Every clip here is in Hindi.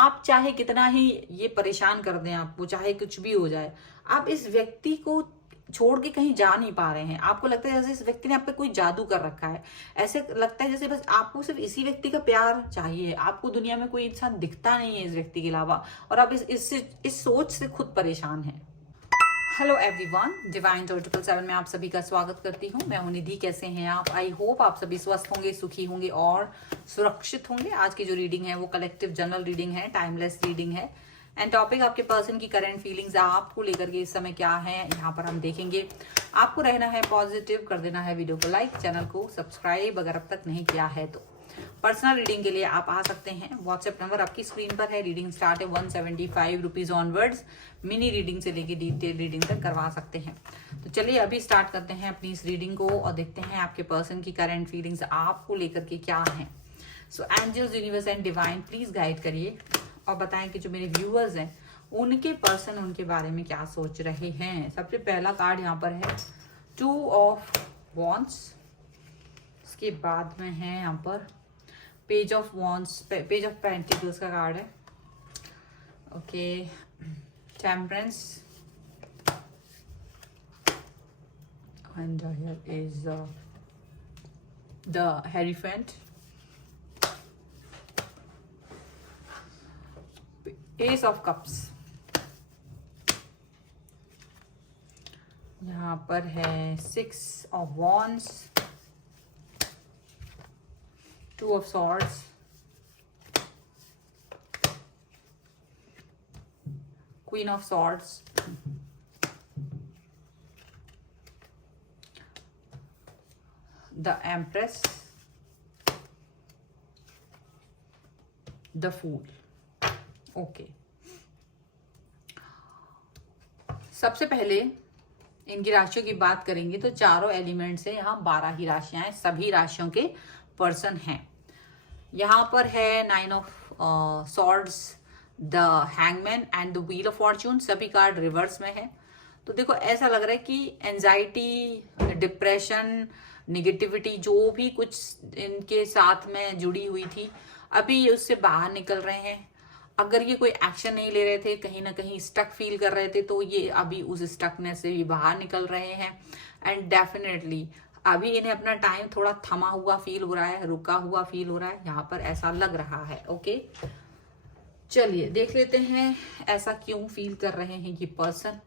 आप चाहे कितना ही ये परेशान कर दें आपको, चाहे कुछ भी हो जाए, आप इस व्यक्ति को छोड़ के कहीं जा नहीं पा रहे हैं। आपको लगता है जैसे इस व्यक्ति ने आप पे कोई जादू कर रखा है। ऐसे लगता है जैसे बस आपको सिर्फ इसी व्यक्ति का प्यार चाहिए, आपको दुनिया में कोई इंसान दिखता नहीं है इस व्यक्ति के अलावा, और आप इस सोच से खुद परेशान हैं। हेलो एवरीवन, डिवाइन टोर 777 में आप सभी का स्वागत करती हूँ। मैं हूं निधि। कैसे हैं आप? आई होप आप सभी स्वस्थ होंगे, सुखी होंगे और सुरक्षित होंगे। आज की जो रीडिंग है वो कलेक्टिव जनरल रीडिंग है, टाइमलेस रीडिंग है। एंड टॉपिक आपके पर्सन की करंट फीलिंग्स आपको लेकर के इस समय क्या है यहाँ पर हम देखेंगे। आपको रहना है पॉजिटिव, कर देना है वीडियो को लाइक, चैनल को सब्सक्राइब अगर अब तक नहीं किया है तो। पर्सनल रीडिंग के लिए आप आ सकते हैं। व्हाट्सएप नंबर आपकी स्क्रीन पर है। रीडिंग स्टार्ट है 175 रुपीज ऑनवर्ड्स। मिनी रीडिंग से लेके डिटेल रीडिंग तक करवा सकते हैं। तो चलिए अभी स्टार्ट करते हैं अपनी इस रीडिंग को और देखते हैं आपके पर्सन की करंट फीलिंग्स आपको लेकर के क्या है। So angels, universe and divine please guide करिए और बताएं कि जो मेरे व्यूअर्स हैं उनके पर्सन उनके बारे में क्या सोच रहे हैं। सबसे पहला कार्ड यहाँ पर है 2 ऑफ वॉन्ड्स। इसके बाद में है यहाँ पर page of wands, page of pentacles का कार्ड है। Okay, temperance and here is the hierophant, ace of cups. यहाँ पर है 6 of wands, 2 of swords, Queen of swords, the Empress, the Fool. Okay. सबसे पहले इनकी राशियों की बात करेंगे तो चारों एलिमेंट से यहाँ 12 ही राशियां हैं, सभी राशियों के पर्सन हैं। यहाँ पर है 9 of swords, the hangman and the wheel of Fortune. सभी कार्ड रिवर्स में है। तो देखो ऐसा लग रहा है कि एंजाइटी, डिप्रेशन, निगेटिविटी जो भी कुछ इनके साथ में जुड़ी हुई थी, अभी ये उससे बाहर निकल रहे हैं। अगर ये कोई एक्शन नहीं ले रहे थे, कहीं ना कहीं स्टक फील कर रहे थे, तो ये अभी उस स्टकनेस से भी बाहर निकल रहे हैं। एंड डेफिनेटली अभी इन्हें अपना टाइम थोड़ा थमा हुआ फील हो रहा है, रुका हुआ फील हो रहा है, यहाँ पर ऐसा लग रहा है। ओके, चलिए देख लेते हैं ऐसा क्यों फील कर रहे हैं ये पर्सन।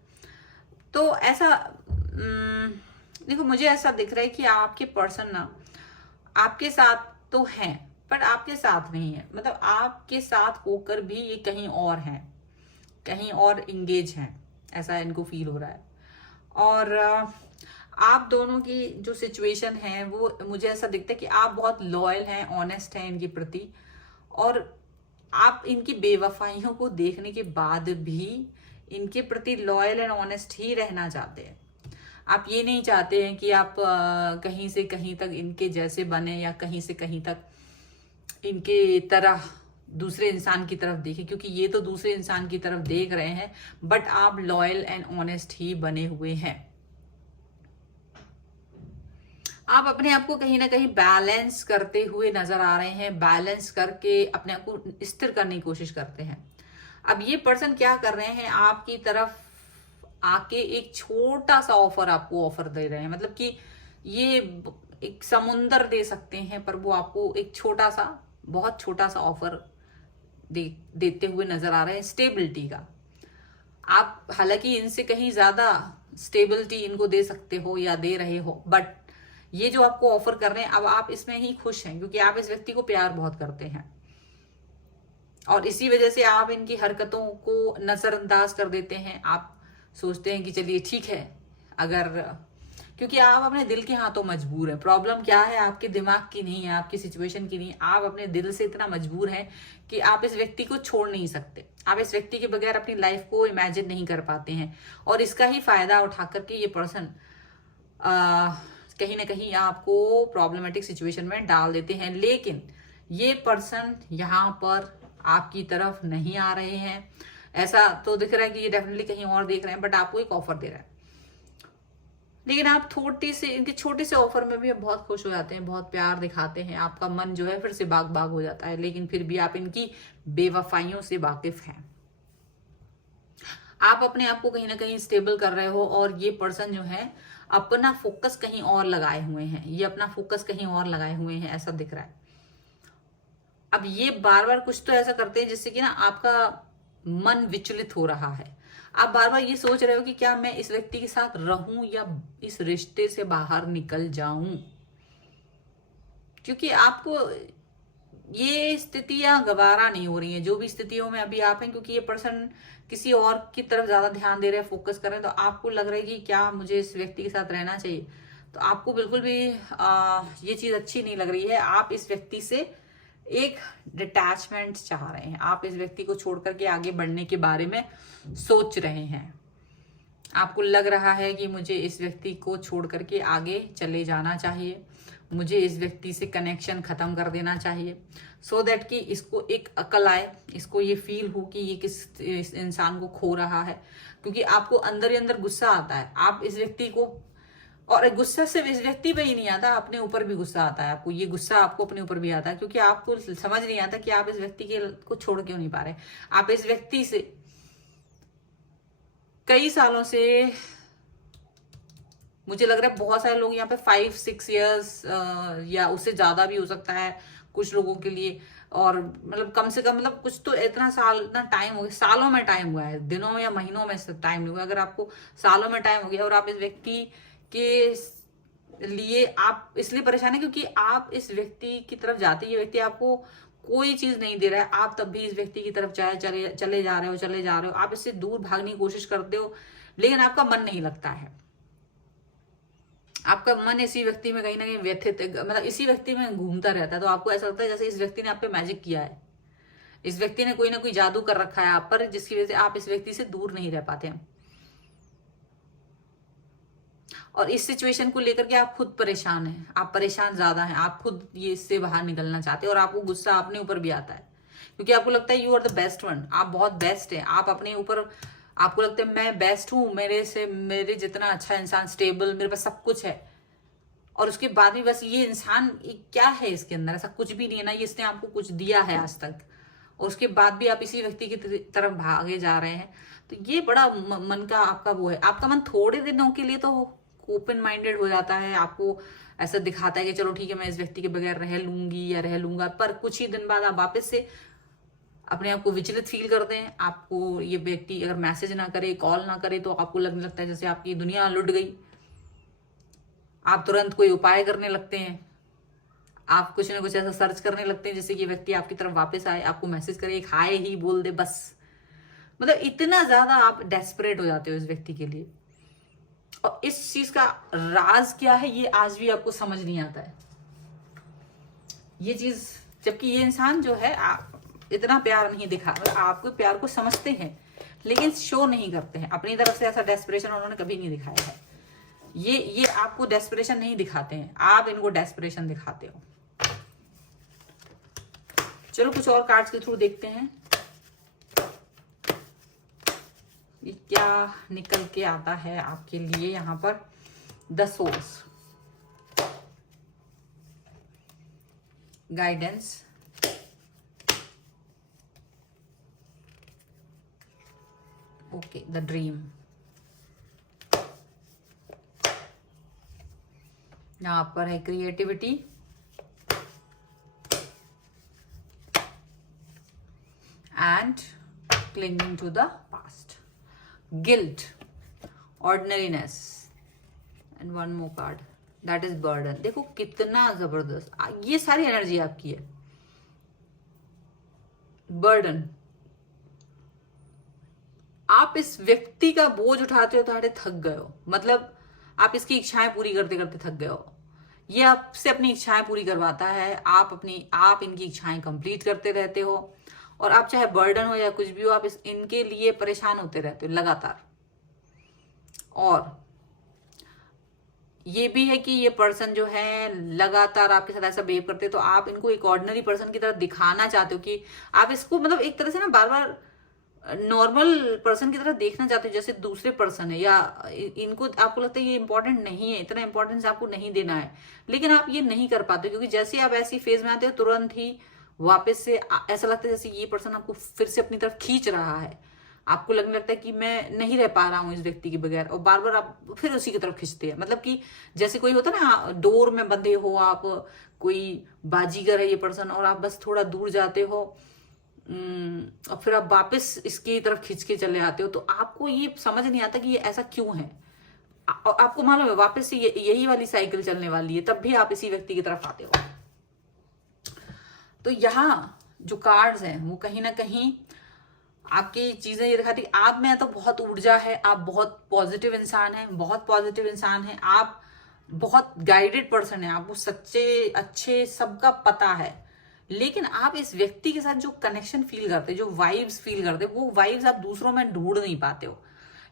तो ऐसा देखो, मुझे ऐसा दिख रहा है कि आपके पर्सन ना आपके साथ तो हैं पर आपके साथ नहीं है। मतलब आपके साथ होकर भी ये कहीं और हैं, कहीं और इंगेज हैं, ऐसा इनको फील हो रहा है। और आप दोनों की जो सिचुएशन है वो मुझे ऐसा दिखता है कि आप बहुत लॉयल हैं, ऑनेस्ट हैं इनके प्रति, और आप इनकी बेवफाइयों को देखने के बाद भी इनके प्रति लॉयल एंड ऑनेस्ट ही रहना चाहते हैं। आप ये नहीं चाहते हैं कि आप कहीं से कहीं तक इनके जैसे बने या कहीं से कहीं तक इनके तरह दूसरे इंसान की तरफ देखें, क्योंकि ये तो दूसरे इंसान की तरफ देख रहे हैं, बट आप लॉयल एंड ऑनेस्ट ही बने हुए हैं। आप अपने आप को कहीं ना कहीं बैलेंस करते हुए नजर आ रहे हैं, बैलेंस करके अपने आप को स्थिर करने की कोशिश करते हैं। अब ये पर्सन क्या कर रहे हैं, आपकी तरफ आके एक छोटा सा ऑफर आपको ऑफर दे रहे हैं। मतलब कि ये एक समुंदर दे सकते हैं, पर वो आपको एक छोटा सा, बहुत छोटा सा ऑफर देते हुए नजर आ रहे हैं स्टेबिलिटी का। आप हालांकि इनसे कहीं ज्यादा स्टेबिलिटी इनको दे सकते हो या दे रहे हो, बट ये जो आपको ऑफर कर रहे हैं अब आप इसमें ही खुश हैं, क्योंकि आप इस व्यक्ति को प्यार बहुत करते हैं और इसी वजह से आप इनकी हरकतों को नजरअंदाज कर देते हैं। आप सोचते हैं कि चलिए ठीक है, अगर, क्योंकि आप अपने दिल के हाथों मजबूर हैं। प्रॉब्लम क्या है, आपके दिमाग की नहीं है, आपकी सिचुएशन की नहीं, आप अपने दिल से इतना मजबूर हैं कि आप इस व्यक्ति को छोड़ नहीं सकते। आप इस व्यक्ति के बगैर अपनी लाइफ को इमेजिन नहीं कर पाते हैं, और इसका ही फायदा उठा करके ये पर्सन कहीं ना कहीं आपको प्रॉब्लमेटिक सिचुएशन में डाल देते हैं। लेकिन ये पर्सन यहाँ पर आपकी तरफ नहीं आ रहे हैं। ऐसा तो दिख रहा है कि ये डेफिनेटली कहीं और देख रहे हैं, बट आपको एक ऑफर दे रहा है। लेकिन आप थोड़ी से इनके छोटे से ऑफर में भी आप बहुत खुश हो जाते हैं, बहुत प्यार दिखाते हैं, आपका मन जो है फिर से बाग बाग हो जाता है, लेकिन फिर भी आप इनकी बेवफाइयों से वाकिफ हैं। आप अपने आप को कहीं ना कहीं स्टेबल कर रहे हो और ये पर्सन जो है अपना फोकस कहीं और लगाए हुए हैं, ये अपना फोकस कहीं और लगाए हुए हैं, ऐसा दिख रहा है। अब ये बार बार कुछ तो ऐसा करते हैं जिससे कि ना आपका मन विचलित हो रहा है। आप बार बार ये सोच रहे हो कि क्या मैं इस व्यक्ति के साथ रहूं या इस रिश्ते से बाहर निकल जाऊं, क्योंकि आपको ये स्थितियां गवारा नहीं हो रही हैं, जो भी स्थितियों में अभी आप हैं, क्योंकि ये पर्सन किसी और की तरफ ज्यादा ध्यान दे रहे हैं, फोकस कर रहे हैं। तो आपको लग रहा है कि क्या मुझे इस व्यक्ति के साथ रहना चाहिए, तो आपको बिल्कुल भी ये चीज अच्छी नहीं लग रही है। आप इस व्यक्ति से एक डिटैचमेंट चाह रहे हैं, आप इस व्यक्ति को छोड़ करके आगे बढ़ने के बारे में सोच रहे हैं। आपको लग रहा है कि मुझे इस व्यक्ति को छोड़ करके आगे चले जाना चाहिए, मुझे इस व्यक्ति से कनेक्शन खत्म कर देना चाहिए, सो दैट कि इसको एक अकल आए, इसको ये फील हो कि ये इस इंसान को खो रहा है। क्योंकि आपको अंदर ही अंदर गुस्सा आता है, आप इस व्यक्ति को, और गुस्सा सिर्फ इस व्यक्ति पे ही नहीं आता, अपने ऊपर भी गुस्सा आता है आपको, ये गुस्सा आपको अपने ऊपर भी आता है, क्योंकि आपको समझ नहीं आता कि आप इस व्यक्ति को छोड़ क्यों नहीं पा रहे। आप इस व्यक्ति से कई सालों से, मुझे लग रहा है बहुत सारे लोग यहाँ पे 5-6 ईयर्स या उससे ज्यादा भी हो सकता है कुछ लोगों के लिए, और मतलब कम से कम मतलब कुछ तो इतना टाइम हो गया, सालों में टाइम हुआ है, दिनों या महीनों में टाइम नहीं हुआ। अगर आपको सालों में टाइम हो गया और आप इस व्यक्ति के लिए आप इसलिए परेशान है क्योंकि आप इस व्यक्ति की तरफ जाते, ये व्यक्ति आपको कोई चीज नहीं दे रहा है, आप तब भी इस व्यक्ति की तरफ चले जा रहे हो, आप इससे दूर भागने की कोशिश करते हो, लेकिन आपका मन नहीं लगता है, आपका मन इसी व्यक्ति में कहीं ना कहीं व्यथित, मतलब इसी व्यक्ति में घूमता रहता है। तो आपको ऐसा लगता है जैसे इस व्यक्ति ने आप पे मैजिक किया है, इस व्यक्ति ने कोई ना कोई जादू कर रखा है आप पर, जिसकी वजह से आप इस व्यक्ति से दूर नहीं रह पाते हैं। और इस सिचुएशन को लेकर के आप खुद परेशान हैं, आप परेशान ज्यादा हैं, आप खुद ये इससे बाहर निकलना चाहते हैं, और आपको गुस्सा अपने ऊपर भी आता है, क्योंकि आपको लगता है you are the best one, आप बहुत बेस्ट हैं, आप अपने ऊपर, आपको लगता है मैं बेस्ट हूं, मेरे जितना अच्छा इंसान, स्टेबल, मेरे पास सब कुछ है, और उसके बाद भी बस ये इंसान क्या है इसके अंदर, ऐसा कुछ भी नहीं है ना, ये इसने आपको कुछ दिया है आज तक, और उसके बाद भी आप इसी व्यक्ति की तरफ भागे जा रहे हैं। तो ये बड़ा मन का आपका वो है, आपका मन थोड़े दिनों के लिए तो ओपन माइंडेड हो जाता है, आपको ऐसा दिखाता है कि चलो ठीक है मैं इस व्यक्ति के बगैर रह लूंगी या रह लूंगा, पर कुछ ही दिन बाद आप वापस से अपने आप को विचलित फील करते हैं। आपको ये व्यक्ति अगर मैसेज ना करे, कॉल ना करे, तो आपको लगने लगता है जैसे आपकी दुनिया लुट गई, आप तुरंत कोई उपाय करने लगते हैं, आप कुछ ना कुछ ऐसा सर्च करने लगते हैं जिससे कि व्यक्ति आपकी तरफ वापस आए, आपको मैसेज करे, एक हाय ही बोल दे बस, मतलब इतना ज्यादा आप डेस्परेट हो जाते हो इस व्यक्ति के लिए। और इस चीज का राज क्या है ये आज भी आपको समझ नहीं आता है, ये चीज, जबकि ये इंसान जो है इतना प्यार नहीं दिखा, आपको प्यार को समझते हैं लेकिन शो नहीं करते हैं अपनी तरफ से, ऐसा डेस्परेशन उन्होंने कभी नहीं दिखाया है। ये आपको डेस्परेशन नहीं दिखाते हैं, आप इनको डेस्परेशन दिखाते हो। चलो कुछ और कार्ड्स के थ्रू देखते हैं ये क्या निकल के आता है आपके लिए यहाँ पर। The source, guidance, okay, the dream, यहाँ पर है creativity, and clinging to the past, guilt, ordinariness, and one more card that is burden. देखो कितना जबरदस्त, ये सारी एनर्जी आपकी है। बर्डन, आप इस व्यक्ति का बोझ उठाते उठाते थक गए हो, मतलब आप इसकी इच्छाएं पूरी करते करते थक गए हो, ये आपसे अपनी इच्छाएं पूरी करवाता है, आप इनकी इच्छाएं कंप्लीट करते रहते हो, और आप चाहे बर्डन हो या कुछ भी हो, आप इनके लिए परेशान होते रहते हो लगातार। और ये भी है कि ये पर्सन जो है लगातार आपके साथ ऐसा बिहेव करते हैं, तो आप इनको एक ऑर्डिनरी पर्सन की तरह दिखाना चाहते हो कि आप इसको, मतलब एक तरह से ना बार बार नॉर्मल पर्सन की तरह देखना चाहते हो, जैसे दूसरे पर्सन है, या इनको आपको लगता है ये इंपॉर्टेंट नहीं है, इतना इंपॉर्टेंस आपको नहीं देना है, लेकिन आप ये नहीं कर पाते क्योंकि जैसे आप ऐसी फेज में आते हो तुरंत ही वापस से ऐसा लगता है जैसे ये पर्सन आपको फिर से अपनी तरफ खींच रहा है। आपको लगने लगता है कि मैं नहीं रह पा रहा हूँ इस व्यक्ति के बगैर, और बार बार आप फिर उसी की तरफ खींचते हैं। मतलब कि जैसे कोई होता है ना, डोर में बंधे हो आप, कोई बाजीगर है ये पर्सन, और आप बस थोड़ा दूर जाते हो और फिर आप वापस इसकी तरफ खींच के चले आते हो, तो आपको ये समझ नहीं आता कि ये ऐसा क्यों है। आपको मालूम है वापस से यही वाली साइकिल चलने वाली है, तब भी आप इसी व्यक्ति की तरफ आते हो। तो यहाँ जो कार्ड्स हैं वो कहीं ना कहीं आपकी चीजें ये दिखाती, आप में तो बहुत ऊर्जा है, आप बहुत पॉजिटिव इंसान हैं, बहुत पॉजिटिव इंसान हैं, आप बहुत गाइडेड पर्सन है, आपको सच्चे अच्छे सबका पता है, लेकिन आप इस व्यक्ति के साथ जो कनेक्शन फील करते, जो वाइब्स फील करते, वो वाइब्स आप दूसरों में ढूंढ नहीं पाते हो,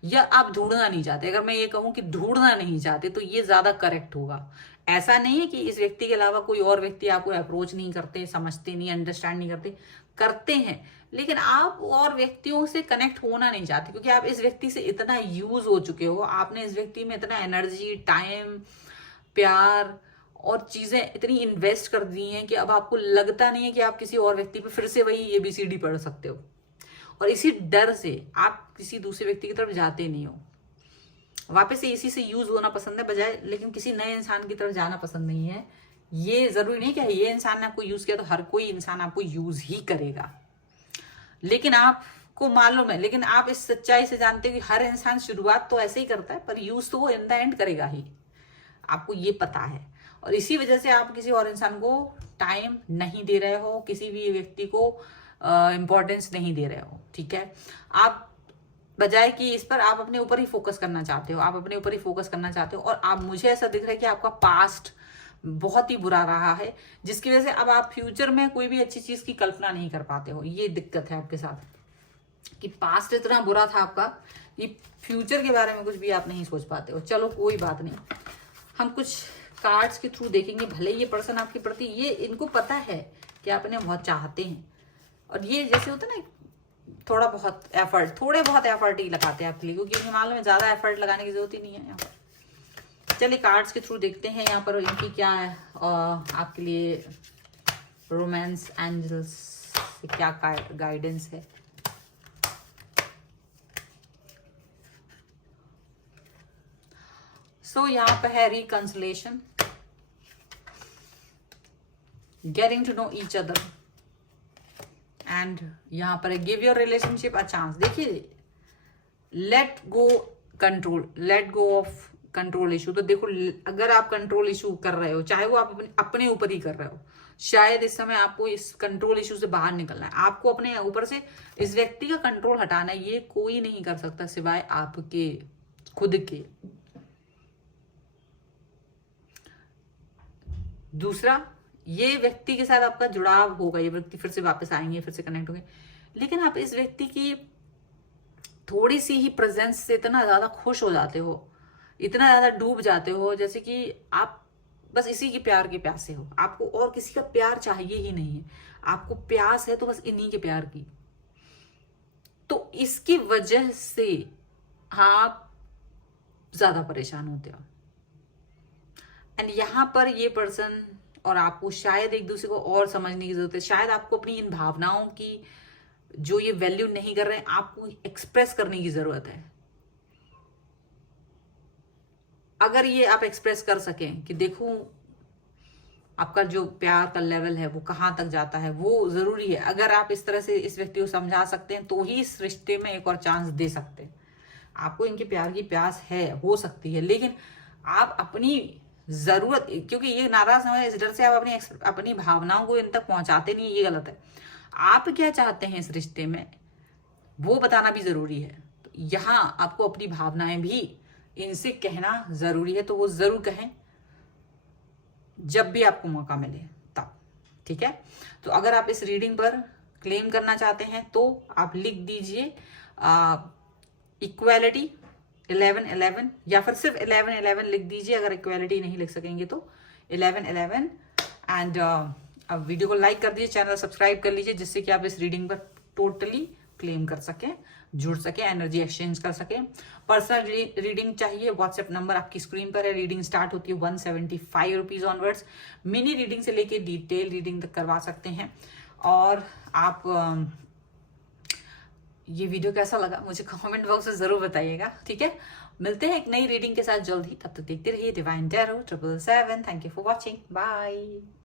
या आप ढूंढना नहीं चाहते। अगर मैं ये कहूं कि ढूंढना नहीं चाहते तो ये ज्यादा करेक्ट होगा। ऐसा नहीं है कि इस व्यक्ति के अलावा कोई और व्यक्ति आपको अप्रोच नहीं करते, समझते नहीं, अंडरस्टैंड नहीं करते हैं, लेकिन आप और व्यक्तियों से कनेक्ट होना नहीं चाहते क्योंकि आप इस व्यक्ति से इतना यूज हो चुके हो, आपने इस व्यक्ति में इतना एनर्जी, टाइम, प्यार और चीजें इतनी इन्वेस्ट कर दी हैं कि अब आपको लगता नहीं है कि आप किसी और व्यक्ति पे फिर से वही ABCD पढ़ सकते हो, और इसी डर से आप किसी दूसरे व्यक्ति की तरफ जाते नहीं हो। वापस से इसी से यूज होना पसंद है बजाय, लेकिन किसी नए इंसान की तरफ जाना पसंद नहीं है। ये जरूरी नहीं कि ये इंसान ने आपको यूज किया तो हर कोई इंसान आपको यूज ही करेगा, लेकिन आपको मालूम है, लेकिन आप इस सच्चाई से जानते हो कि हर इंसान शुरुआत तो ऐसे ही करता है, पर यूज तो वो इन द एंड करेगा ही, आपको ये पता है। और इसी वजह से आप किसी और इंसान को टाइम नहीं दे रहे हो, किसी भी व्यक्ति को इंपॉर्टेंस नहीं दे रहे हो, ठीक है। आप बजाय कि इस पर आप अपने ऊपर ही फोकस करना चाहते हो, आप अपने ऊपर ही फोकस करना चाहते हो, और आप, मुझे ऐसा दिख रहा है कि आपका पास्ट बहुत ही बुरा रहा है, जिसकी वजह से अब आप फ्यूचर में कोई भी अच्छी चीज की कल्पना नहीं कर पाते हो। ये दिक्कत है आपके साथ कि पास्ट इतना बुरा था आपका कि फ्यूचर के बारे में कुछ भी आप नहीं सोच पाते हो। चलो कोई बात नहीं, हम कुछ कार्ड्स के थ्रू देखेंगे। भले ये पर्सन आपके प्रति, ये इनको पता है कि आप इन्हें बहुत चाहते हैं, और ये जैसे होता है ना थोड़े बहुत एफर्ट ही लगाते हैं आपके लिए, क्योंकि उन्हें मालूम है ज्यादा एफर्ट लगाने की जरूरत ही नहीं है यहाँ पर। चलिए कार्ड्स के थ्रू देखते हैं यहाँ पर इनकी क्या है आपके लिए रोमांस एंजल्स से क्या गाइडेंस है। सो यहाँ पे है reconciliation, getting to know each other, and यहाँ पर give your relationship a chance. देखिए let go of control issue. तो देखो अगर आप कंट्रोल इशू कर रहे हो, चाहे वो आप अपने ऊपर ही कर रहे हो, शायद इस समय आपको इस कंट्रोल इशू से बाहर निकलना है, आपको अपने ऊपर से इस व्यक्ति का कंट्रोल हटाना है। ये कोई नहीं कर सकता सिवाय आपके खुद के। दूसरा, ये व्यक्ति के साथ आपका जुड़ाव होगा, ये व्यक्ति फिर से वापस आएंगे, फिर से कनेक्ट होंगे, लेकिन आप इस व्यक्ति की थोड़ी सी ही प्रेजेंस से इतना ज्यादा खुश हो जाते हो, इतना ज्यादा डूब जाते हो, जैसे कि आप बस इसी के प्यार के प्यासे हो, आपको और किसी का प्यार चाहिए ही नहीं है, आपको प्यास है तो बस इन्हीं के प्यार की। तो इसकी वजह से आप ज्यादा परेशान होते हो, एंड यहां पर ये पर्सन और आपको शायद एक दूसरे को और समझने की जरूरत है। शायद आपको अपनी इन भावनाओं की जो ये वैल्यू नहीं कर रहे हैं, आपको एक्सप्रेस करने की जरूरत है। अगर ये आप एक्सप्रेस कर सकें कि देखो आपका जो प्यार का लेवल है वो कहाँ तक जाता है, वो जरूरी है। अगर आप इस तरह से इस व्यक्ति को समझा सकते हैं तो ही इस रिश्ते में एक और चांस दे सकते हैं। आपको इनके प्यार की प्यास है, हो सकती है, लेकिन आप अपनी जरूरत, क्योंकि ये नाराज ना हो इस डर से आप अपनी भावनाओं को इन तक पहुंचाते नहीं, ये गलत है। आप क्या चाहते हैं इस रिश्ते में वो बताना भी जरूरी है। तो यहाँ आपको अपनी भावनाएं भी इनसे कहना जरूरी है, तो वो जरूर कहें जब भी आपको मौका मिले तब, ठीक है। तो अगर आप इस रीडिंग पर क्लेम करना चाहते हैं तो आप लिख दीजिए इक्वालिटी 1111, या फिर सिर्फ 1111 लिख दीजिए। अगर इक्वालिटी नहीं लिख सकेंगे तो 1111, एंड वीडियो को लाइक कर दीजिए, चैनल सब्सक्राइब कर लीजिए, जिससे कि आप इस रीडिंग पर टोटली क्लेम कर सके, जुड़ सके, एनर्जी एक्सचेंज कर सके। पर्सनल रीडिंग चाहिए, व्हाट्सएप नंबर आपकी स्क्रीन पर है। रीडिंग स्टार्ट होती है 175 रुपीज ऑनवर्ड्स। मिनी रीडिंग से लेके डिटेल रीडिंग तक करवा सकते हैं। और आप ये वीडियो कैसा लगा मुझे कमेंट बॉक्स में जरूर बताइएगा, ठीक है। मिलते हैं एक नई रीडिंग के साथ जल्द ही, तब तक देखते रहिए divine tarot 777। Thank you for watching, bye.